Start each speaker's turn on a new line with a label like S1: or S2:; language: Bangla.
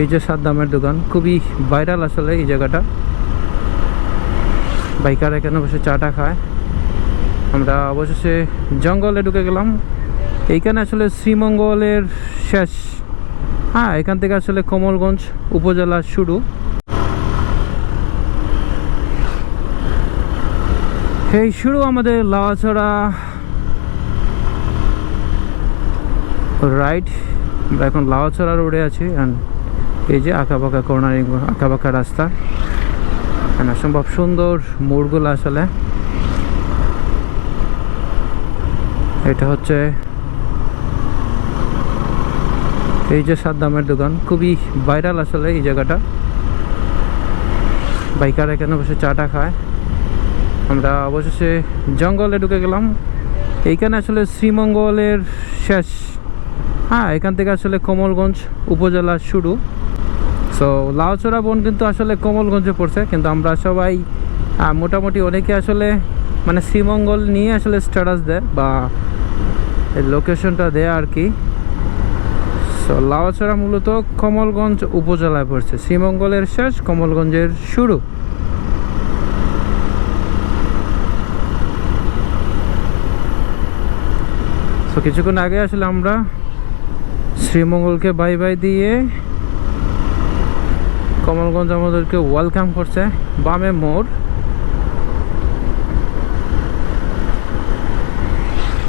S1: এই যে সাদ্দামের দোকান, খুবই ভাইরাল আসলে এই জায়গাটা। বাইকার এখানে বসে চাটা খায়। আমরা অবশেষে জঙ্গলে ঢুকে গেলাম। এইখানে আসলে শ্রীমঙ্গলের শেষ। হ্যাঁ এখান থেকে আসলে কমলগঞ্জ উপজেলা শুরু। এই শুরু আমাদের লাওয়াছড়া রাইড আমরা এখন লাওয়াছড়া রোডে আছি। And এই যে আঁকা বাঁকা কর্নারিং আঁকা বাঁকা রাস্তা। and অসম্ভব সুন্দর মোড়গুলো আসলে। এটা হচ্ছে এই যে সাদ্দামের দোকান। খুবই ভাইরাল আসলে এই জায়গাটা। বাইকার এখানে বসে চাটা খায়। আমরা অবশেষে জঙ্গলে ঢুকে গেলাম। এইখানে আসলে শ্রীমঙ্গলের শেষ। হ্যাঁ এখান থেকে আসলে কমলগঞ্জ উপজেলা শুরু। সো লাউচড়া বন কিন্তু আসলে কমলগঞ্জে পড়ছে, কিন্তু আমরা সবাই মোটামুটি অনেকে আসলে মানে শ্রীমঙ্গল নিয়ে আসলে স্ট্যাটাস দেয় বা লোকেশনটা দেয় আর কি। সো লাউচড়া মূলত কমলগঞ্জ উপজেলায় পড়ছে। শ্রীমঙ্গলের শেষ, কমলগঞ্জের শুরু। তো কিছুক্ষণ আগে আসলে আমরা শ্রীমঙ্গলকে বাই বাই দিয়ে কমলগঞ্জ আমাদেরকে ওয়েলকাম করছে বামে মোড়।